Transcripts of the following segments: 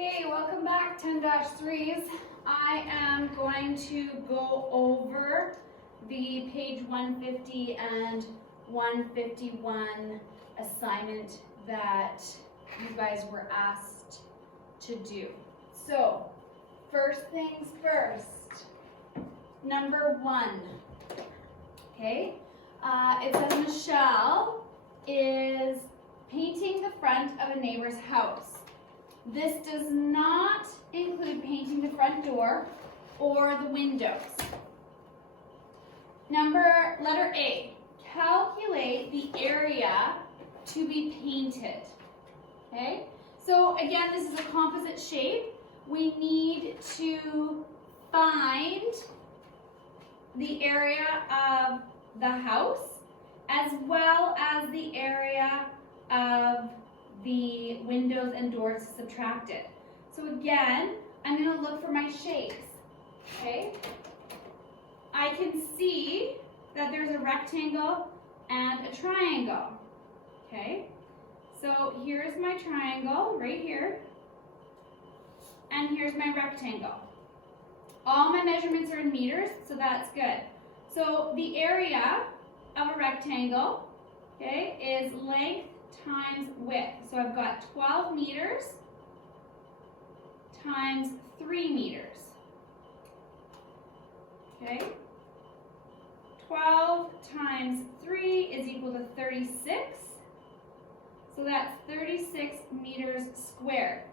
Okay, welcome back 10-3s. I am going to go over the page 150 and 151 assignment that you guys were asked to do. So, first things first, number 1, okay? It says Michelle is painting the front of a neighbor's house. This does not include painting the front door or the windows. Letter A, calculate the area to be painted. Okay, so again, this is a composite shape. We need to find the area of the house as well as the area of the windows and doors to subtract it. So again, I'm going to look for my shapes. Okay, I can see that there's a rectangle and a triangle. Okay, so here's my triangle right here, and here's my rectangle. All my measurements are in meters, so that's good. So the area of a rectangle, okay, is length times width. So I've got 12 meters times 3 meters. Okay, 12 times 3 is equal to 36. So that's 36 meters squared.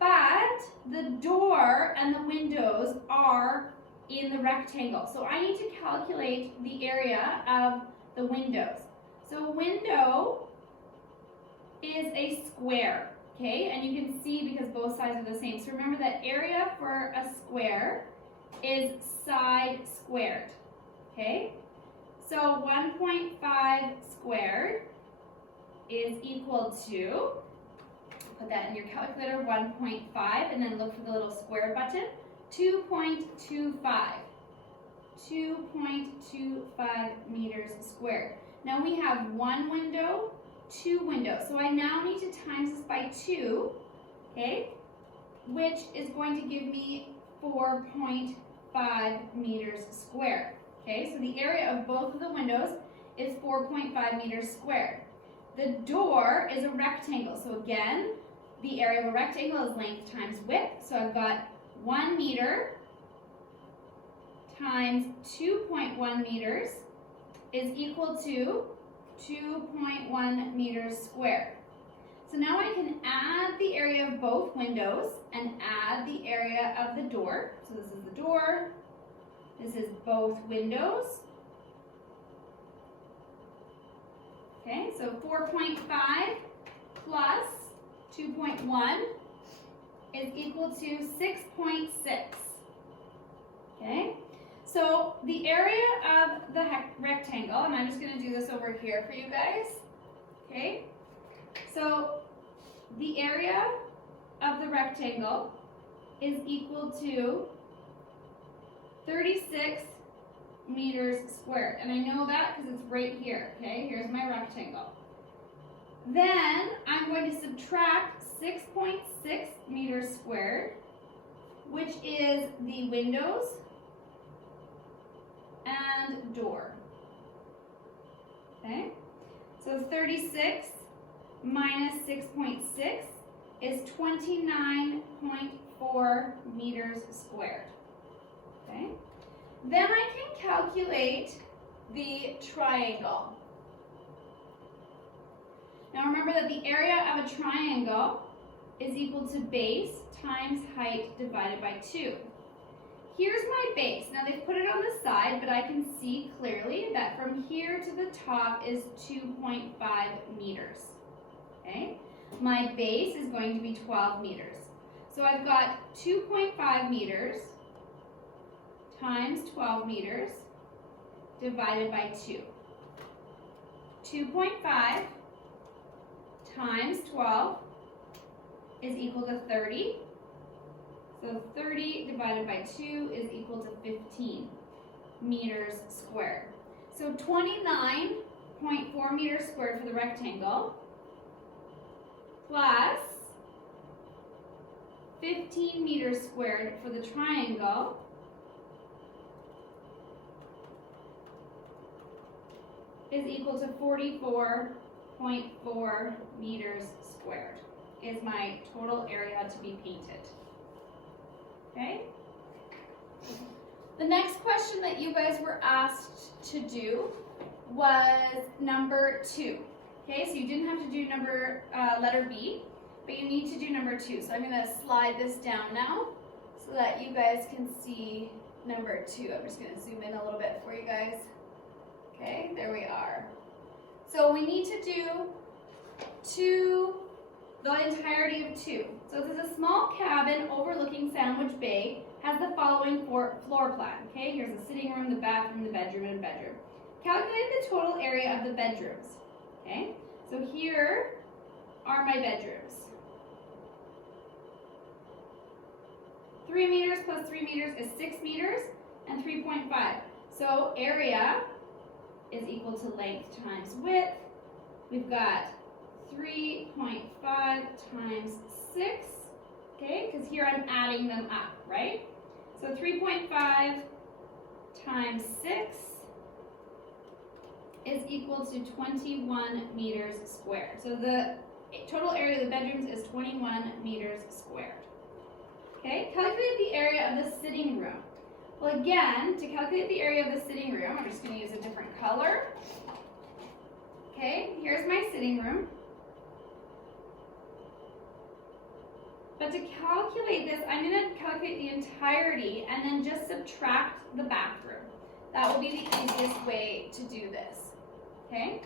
But the door and the windows are in the rectangle. So I need to calculate the area of the windows. So window is a square, okay? And you can see because both sides are the same. So remember that area for a square is side squared, okay? So 1.5 squared is equal to, put that in your calculator, 1.5, and then look for the little square button, 2.25. 2.25 meters squared. Now we have one window, 2 windows. So I now need to times this by 2, okay, which is going to give me 4.5 meters squared. Okay, so the area of both of the windows is 4.5 meters squared. The door is a rectangle. So again, the area of a rectangle is length times width. So I've got 1 meter times 2.1 meters is equal to 2.1 meters squared. So now I can add the area of both windows and add the area of the door. So this is the door, this is both windows. Okay, so 4.5 plus 2.1 is equal to 6.6. Okay, so the area of the rectangle, and I'm just going to do this over here for you guys. Okay, so the area of the rectangle is equal to 36 meters squared. And I know that because it's right here. Okay, here's my rectangle. Then I'm going to subtract 6.6 meters squared, which is the windows and door. Okay, so 36 minus 6.6 is 29.4 meters squared. Okay, then I can calculate the triangle. Now remember that the area of a triangle is equal to base times height divided by 2. Here's my base. Now they've put it on the side, but I can see clearly that from here to the top is 2.5 meters. Okay? My base is going to be 12 meters. So I've got 2.5 meters times 12 meters divided by 2. 2.5 times 12 is equal to 30. So 30 divided by 2 is equal to 15 meters squared. So 29.4 meters squared for the rectangle plus 15 meters squared for the triangle is equal to 44.4 meters squared is my total area to be painted. Okay? The next question that you guys were asked to do was number 2. Okay, so you didn't have to do letter B, but you need to do number 2. So I'm going to slide this down now so that you guys can see number 2. I'm just going to zoom in a little bit for you guys. Okay, there we are. So we need to do the entirety of 2. So this is a small cabin overlooking Sandwich Bay, has the following floor plan. Okay, here's the sitting room, the bathroom, the bedroom, and bedroom. Calculate the total area of the bedrooms. Okay, so here are my bedrooms. 3 meters plus 3 meters is 6 meters and 3.5. So area is equal to length times width. We've got 3.5 times 6, okay, because here I'm adding them up, right? So 3.5 times 6 is equal to 21 meters squared. So the total area of the bedrooms is 21 meters squared. Okay, calculate the area of the sitting room. Well, again, to calculate the area of the sitting room, I'm just going to use a different color. Okay, here's my sitting room. But to calculate this, I'm going to calculate the entirety and then just subtract the bathroom. That will be the easiest way to do this. Okay,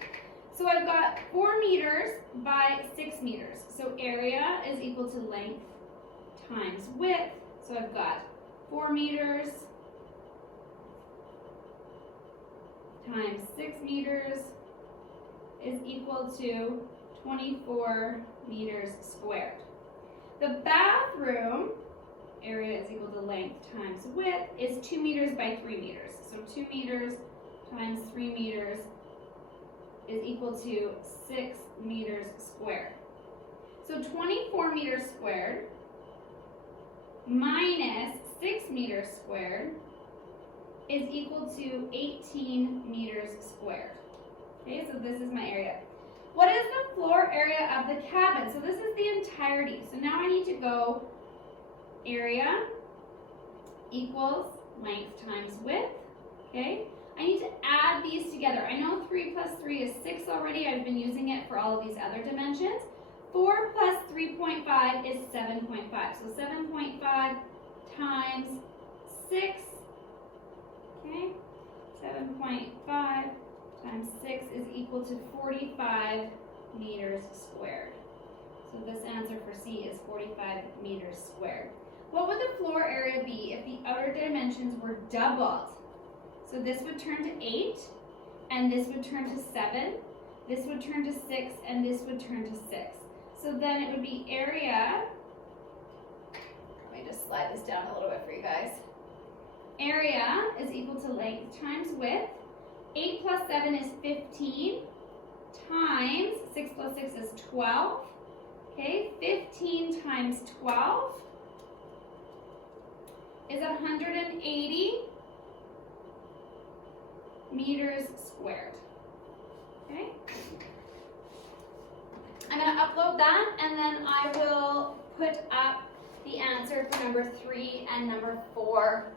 so I've got 4 meters by 6 meters. So area is equal to length times width. So I've got 4 meters times 6 meters is equal to 24 meters squared. The bathroom area is equal to length times width is 2 meters by 3 meters. So 2 meters times 3 meters is equal to 6 meters squared. So 24 meters squared minus 6 meters squared is equal to 18 meters squared. Okay, so this is my area. What is the floor area of the cabin? So this is the entirety. So now I need to go area equals length times width. Okay, I need to add these together. I know 3 plus 3 is 6 already. I've been using it for all of these other dimensions. 4 plus 3.5 is 7.5. So 7.5 times 6. Okay, 7.5 times 6 is equal to 45 meters squared. So this answer for C is 45 meters squared. What would the floor area be if the outer dimensions were doubled? So this would turn to 8, and this would turn to 7, this would turn to 6, and this would turn to 6. So then it would be area, let me just slide this down a little bit for you guys. Area is equal to length times width. 8 plus 7 is 15 times 6 plus 6 is 12. Okay, 15 times 12 is 180 meters squared. Okay, I'm going to upload that and then I will put up the answer for number 3 and number 4